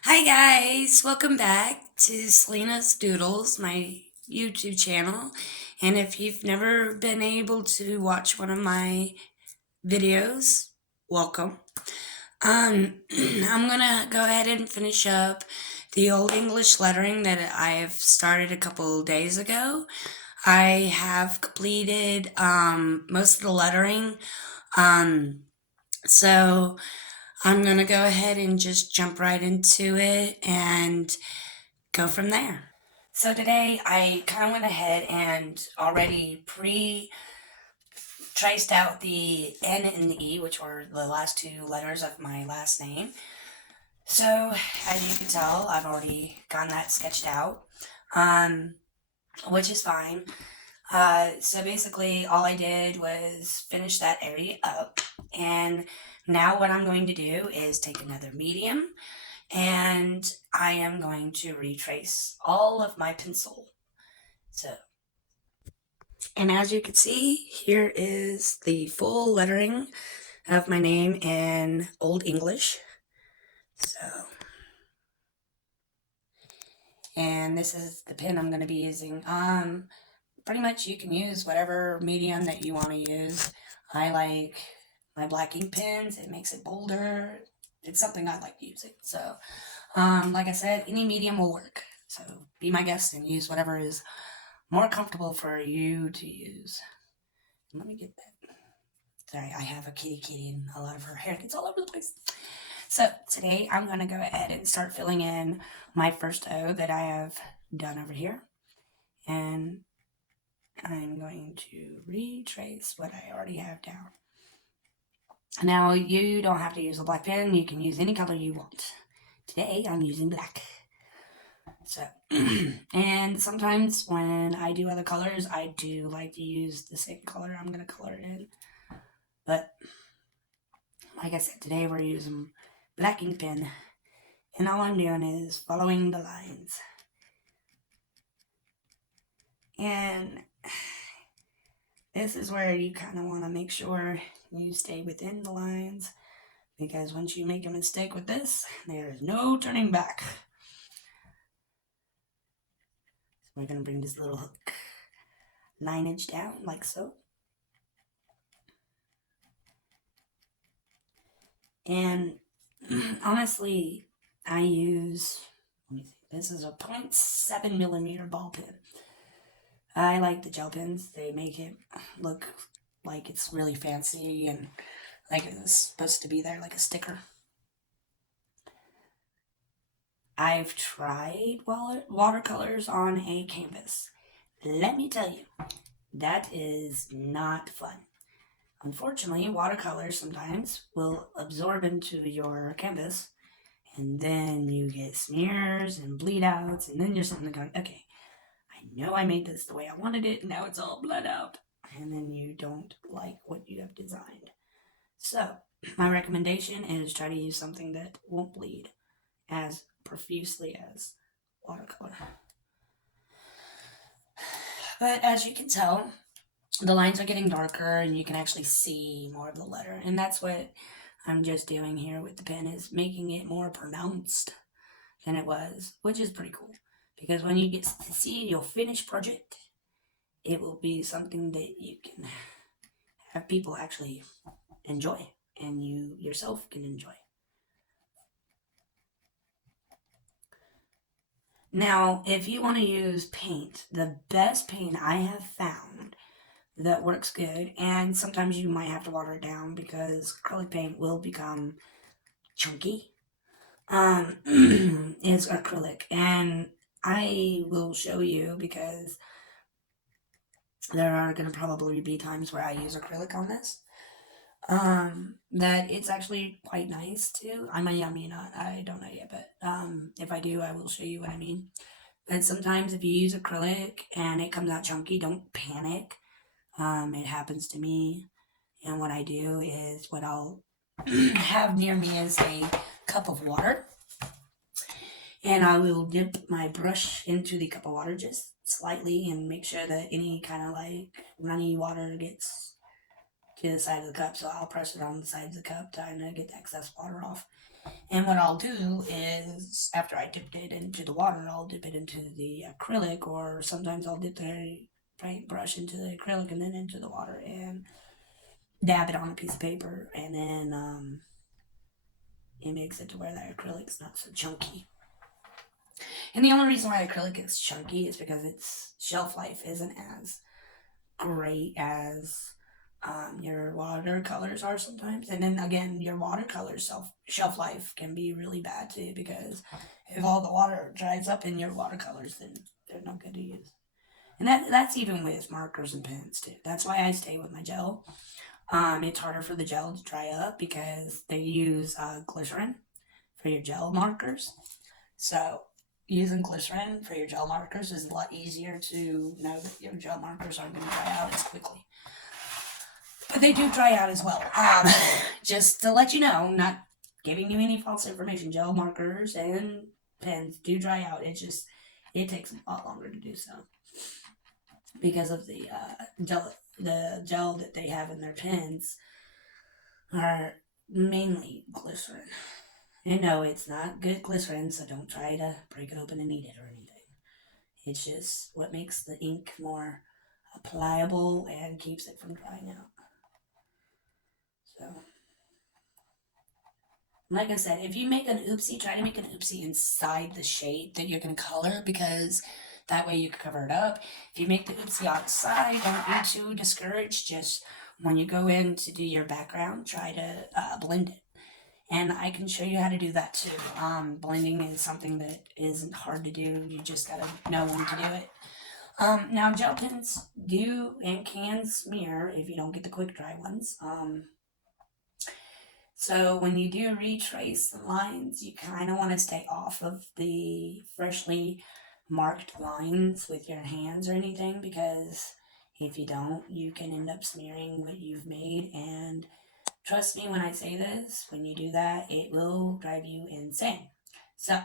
Hi guys, welcome back to Selena's Doodles, my YouTube channel. And if you've never been able to watch one of my videos, welcome. I'm gonna go ahead and finish up the old English lettering that I have started a couple days ago. I have completed most of the lettering. Um, so I'm going to go ahead and just jump right into it and go from there. So today I kind of went ahead and already traced out the N and the E, which were the last two letters of my last name. So as you can tell, I've already gotten that sketched out, um, which is fine. So basically all I did was finish that area up, and now what I'm going to do is take another medium and I am going to retrace all of my pencil. So, and as you can see, here is the full lettering of my name in Old English. So, and this is the pen I'm going to be using. Pretty much you can use whatever medium that you want to use. I like my black ink pens. It makes it bolder. It's something I like using. So, like I said, any medium will work. So be my guest and use whatever is more comfortable for you to use. Let me get that. Sorry, I have a kitty and a lot of her hair gets all over the place. So today I'm going to go ahead and start filling in my first O that I have done over here. And I'm going to retrace what I already have down. Now you don't have to use a black pen. You can use any color you want. Today I'm using black. So, and sometimes when I do other colors, I do like to use the same color I'm going to color it in. But, like I said, today we're using black ink pen. And all I'm doing is following the lines. And this is where you kind of want to make sure you stay within the lines. Because once you make a mistake with this, there is no turning back. So we're going to bring this little hook lineage down like so. And honestly, I use, this is a 0.7 millimeter ball pen. I like the gel pens. They make it look like it's really fancy and like it's supposed to be there like a sticker. I've tried watercolors on a canvas. Let me tell you, that is not fun. Unfortunately, watercolors sometimes will absorb into your canvas, and then you get smears and bleed outs, and then you're sitting there going, okay, I know I made this the way I wanted it, and now it's all bled out. And then you don't like what you have designed. So, my recommendation is try to use something that won't bleed as profusely as watercolor. But as you can tell, the lines are getting darker and you can actually see more of the letter. And that's what I'm just doing here with the pen, is making it more pronounced than it was, which is pretty cool. Because when you get to see your finished project, it will be something that you can have people actually enjoy and you yourself can enjoy. Now, if you want to use paint, the best paint I have found that works good, and sometimes you might have to water it down because acrylic paint will become chunky, is acrylic. And I will show you because there are going to probably be times where I use acrylic on this. That it's actually quite nice too. I may not. I don't know yet, but if I do, I will show you what I mean. But sometimes if you use acrylic and it comes out chunky, don't panic. It happens to me, and what I do is what I'll have near me is a cup of water, and I will dip my brush into the cup of water just slightly and make sure that any kind of like runny water gets to the side of the cup. So I'll press it on the sides of the cup trying to get the excess water off. And what I'll do is, after I dipped it into the water, I'll dip it into the acrylic, or sometimes I'll dip the paintbrush into the acrylic and then into the water and dab it on a piece of paper, and then it makes it to where that acrylic's not so chunky. And the only reason why acrylic is chunky is because its shelf life isn't as great as your watercolors are sometimes. And then again, your watercolor shelf life can be really bad too, because if all the water dries up in your watercolors, then they're not good to use. And that's even with markers and pens too. That's why I stay with my gel. It's harder for the gel to dry up because they use glycerin for your gel markers. So using glycerin for your gel markers is a lot easier to know that your gel markers aren't going to dry out as quickly. But they do dry out as well. Just to let you know, not giving you any false information, gel markers and pens do dry out. It takes a lot longer to do so because of the gel that they have in their pens are mainly glycerin. And no, it's not good glycerin, so don't try to break it open and eat it or anything. It's just what makes the ink more pliable and keeps it from drying out. So, like I said, if you make an oopsie, try to make an oopsie inside the shade that you're going to color, because that way you can cover it up. If you make the oopsie outside, don't be too discouraged. Just when you go in to do your background, try to blend it. And I can show you how to do that too. Blending is something that isn't hard to do. You just gotta know when to do it. Now, gel pens do and can smear if you don't get the quick dry ones. So when you do retrace the lines, you kind of want to stay off of the freshly marked lines with your hands or anything, because if you don't, you can end up smearing what you've made. And trust me when I say this, when you do that, it will drive you insane. So,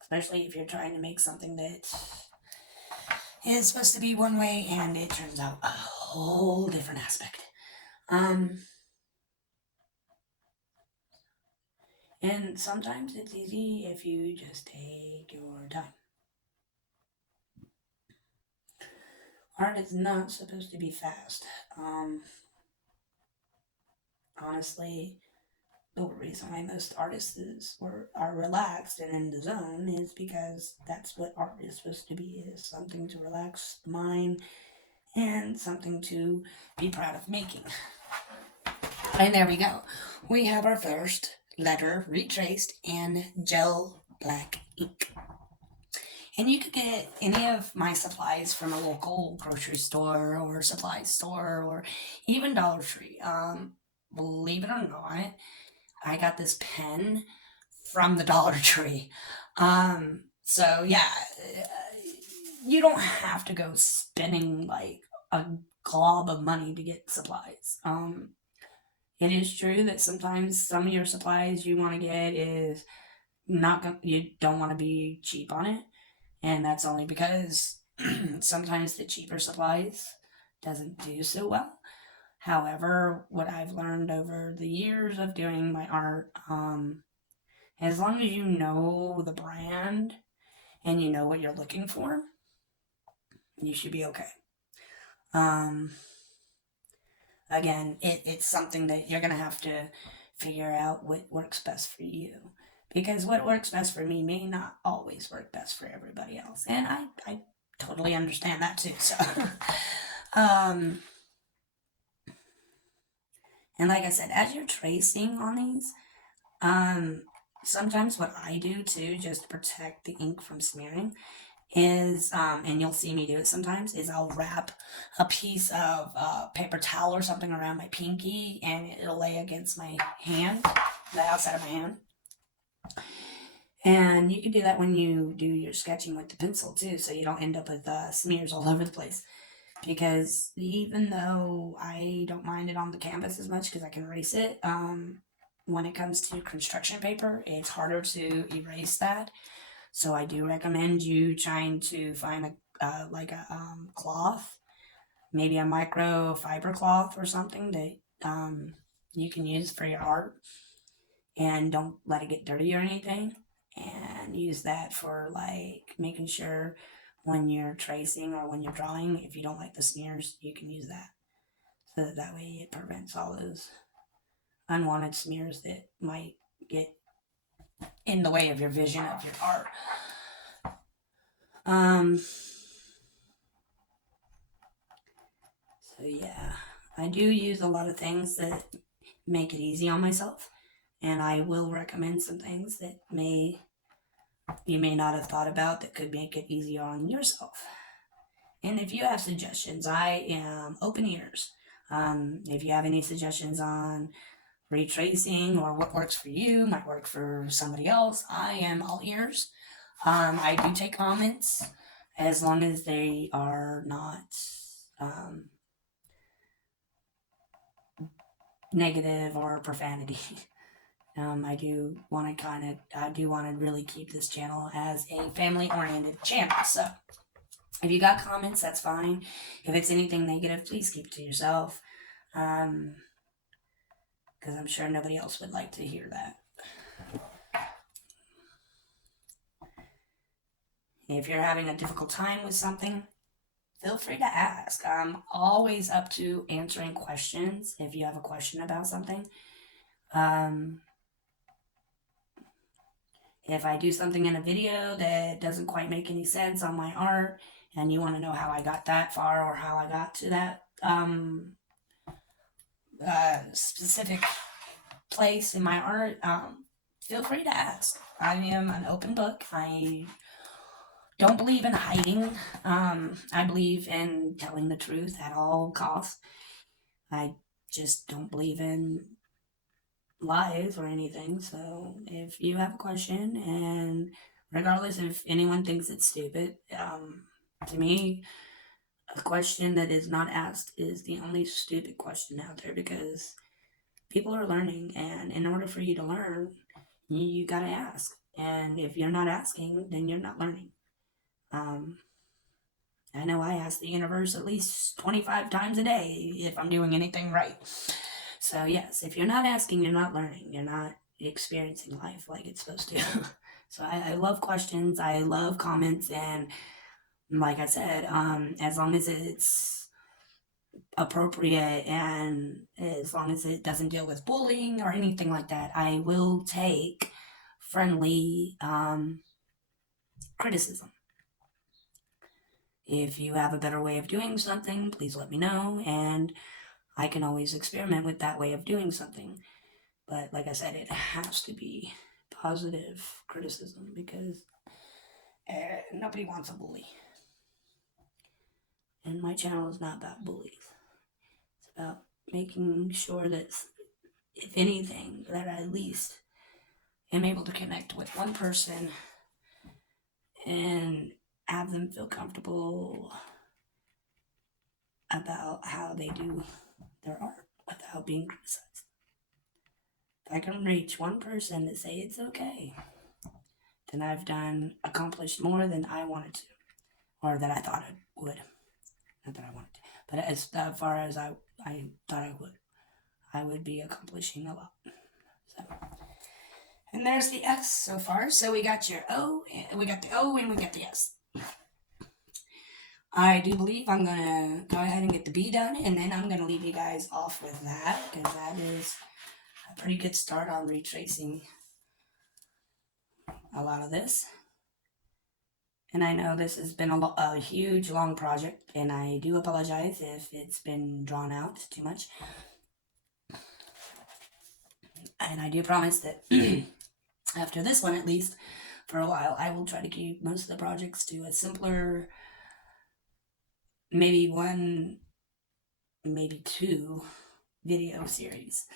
especially if you're trying to make something that is supposed to be one way and it turns out a whole different aspect. And sometimes it's easy if you just take your time. Art is not supposed to be fast. Honestly, the reason why most artists are relaxed and in the zone is because that's what art is supposed to be, is something to relax the mind and something to be proud of making. And there we go. We have our first letter retraced in gel black ink. And you could get any of my supplies from a local grocery store or supply store or even Dollar Tree. Believe it or not, I got this pen from the Dollar Tree. So yeah, you don't have to go spending like a glob of money to get supplies. It is true that sometimes some of your supplies you want to get is you don't want to be cheap on it, and that's only because sometimes the cheaper supplies doesn't do so well. However, what I've learned over the years of doing my art, as long as you know the brand and you know what you're looking for, you should be okay. Um, Again, it's something that you're going to have to figure out what works best for you. Because what works best for me may not always work best for everybody else. And I totally understand that too. So, um, and like I said, as you're tracing on these, sometimes what I do too, just to protect the ink from smearing, is, and you'll see me do it sometimes, is I'll wrap a piece of paper towel or something around my pinky, and it'll lay against my hand, the outside of my hand. And you can do that when you do your sketching with the pencil too, so you don't end up with smears all over the place. Because even though I don't mind it on the canvas as much because I can erase it, when it comes to construction paper, it's harder to erase that. So I do recommend you trying to find a cloth, maybe a microfiber cloth or something that you can use for your art. and don't let it get dirty or anything. And use that for like making sure when you're tracing or when you're drawing, if you don't like the smears, you can use that. So that way it prevents all those unwanted smears that might get in the way of your vision of your art. So yeah, I do use a lot of things that make it easy on myself, and I will recommend some things that you may not have thought about that could make it easier on yourself. And if you have suggestions, I am open ears. If you have any suggestions on retracing or what works for you might work for somebody else, I am all ears. I do take comments as long as they are not negative or profanity. I do want to really keep this channel as a family-oriented channel. So if you got comments, that's fine. If it's anything negative, please keep it to yourself. Because I'm sure nobody else would like to hear that. If you're having a difficult time with something, feel free to ask. I'm always up to answering questions if you have a question about something. If I do something in a video that doesn't quite make any sense on my art and you want to know how I got that far or how I got to that specific place in my art, feel free to ask. I am an open book. I don't believe in hiding. I believe in telling the truth at all costs. I just don't believe in lies or anything. So if you have a question, and regardless if anyone thinks it's stupid, to me, a question that is not asked is the only stupid question out there, because people are learning, and in order for you to learn, you gotta ask. And if you're not asking, then you're not learning. I know I ask the universe at least 25 times a day if I'm doing anything right. So yes, if you're not asking, you're not learning. You're not experiencing life like it's supposed to. So I love questions. I love comments. And like I said, as long as it's appropriate and as long as it doesn't deal with bullying or anything like that, I will take friendly criticism. If you have a better way of doing something, please let me know, and I can always experiment with that way of doing something. But like I said, it has to be positive criticism, because nobody wants a bully. And my channel is not about bullies. It's about making sure that, if anything, that I at least am able to connect with one person and have them feel comfortable about how they do their art without being criticized. If I can reach one person to say it's okay, then I've accomplished more than I wanted to, or that I thought I would. Not that I wanted to, but as far as I thought I would be accomplishing a lot. So, and there's the S so far. So we got your O, and we got the O, and we got the S. I do believe I'm gonna go ahead and get the B done, and then I'm gonna leave you guys off with that, because that is a pretty good start on retracing a lot of this. And I know this has been a huge, long project, and I do apologize if it's been drawn out too much. And I do promise that after this one, at least, for a while, I will try to keep most of the projects to a simpler, maybe one, maybe two video series.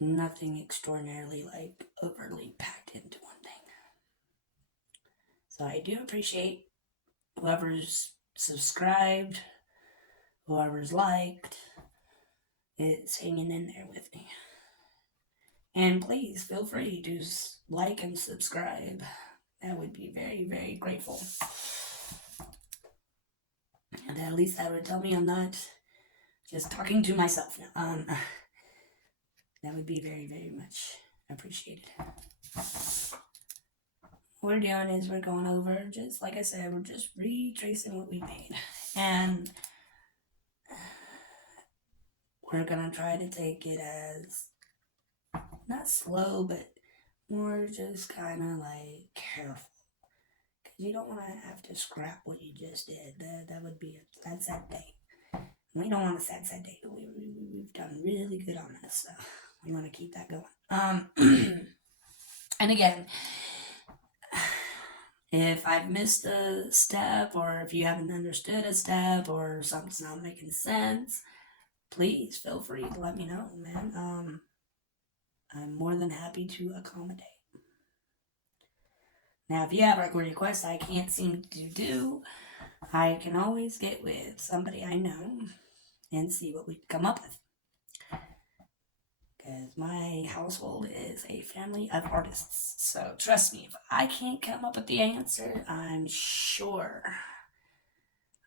Nothing extraordinarily, like, overly packed into one thing. So I do appreciate whoever's subscribed, whoever's liked, is hanging in there with me. And please feel free to like and subscribe. That would be very, very grateful. And at least that would tell me I'm not just talking to myself now. That would be very, very much I appreciate it. What we're doing is we're going over, just like I said, we're just retracing what we made. And we're going to try to take it as, not slow, but more just kind of like careful. Because you don't want to have to scrap what you just did. That would be a sad day. We don't want a sad day. We've done really good on this, so we want to keep that going. And again, if I've missed a step, or if you haven't understood a step, or something's not making sense, please feel free to let me know, man. I'm more than happy to accommodate. Now, if you have a request I can't seem to do, I can always get with somebody I know and see what we can come up with. Because my household is a family of artists. So trust me, if I can't come up with the answer, I'm sure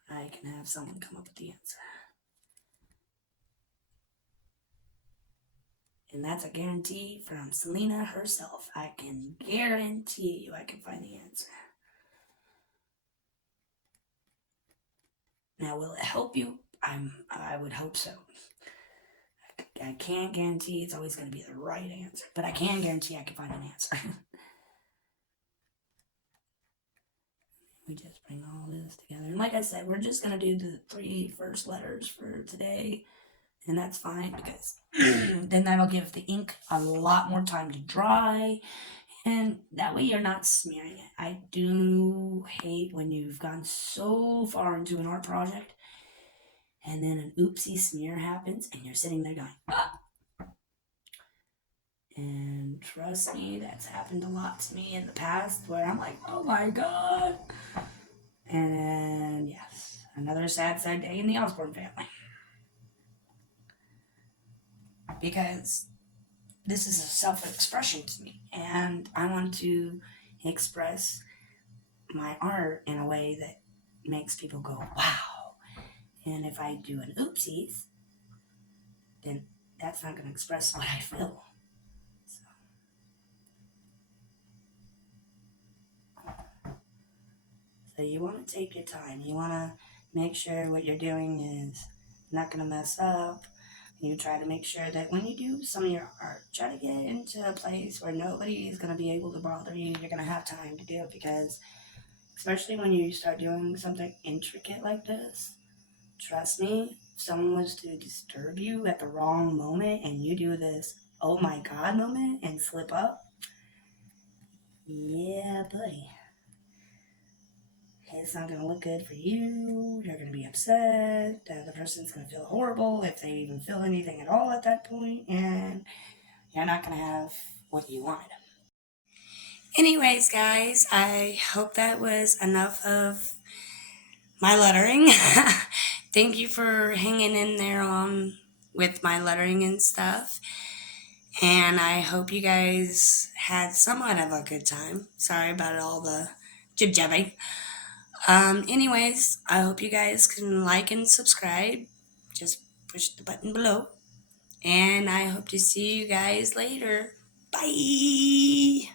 I can have someone come up with the answer. And that's a guarantee from Selena herself. I can guarantee you I can find the answer. Now, will it help you? I would hope so. I can't guarantee it's always going to be the right answer, but I can guarantee I can find an answer. We just bring all this together. And like I said, we're just going to do the 3 first letters for today. And that's fine, because then that'll give the ink a lot more time to dry. And that way you're not smearing it. I do hate when you've gone so far into an art project and then an oopsie smear happens and you're sitting there going, ah! And trust me, that's happened a lot to me in the past, where I'm like, oh my god. And yes, another sad day in the Osborne family. Because this is a self-expression to me, and I want to express my art in a way that makes people go, wow. And if I do an oopsies, then that's not going to express what I feel. So you want to take your time. You want to make sure what you're doing is not going to mess up. You try to make sure that when you do some of your art, try to get into a place where nobody is going to be able to bother you. You're going to have time to do it, because especially when you start doing something intricate like this, trust me, if someone was to disturb you at the wrong moment and you do this oh my god moment and slip up, yeah, buddy. It's not going to look good for you. You're going to be upset. The other person's going to feel horrible if they even feel anything at all at that point, and you're not going to have what you wanted. Anyways, guys, I hope that was enough of my lettering. Thank you for hanging in there with my lettering and stuff. And I hope you guys had somewhat of a good time. Sorry about all the jib-jabbing. Anyways, I hope you guys can like and subscribe. Just push the button below. And I hope to see you guys later. Bye!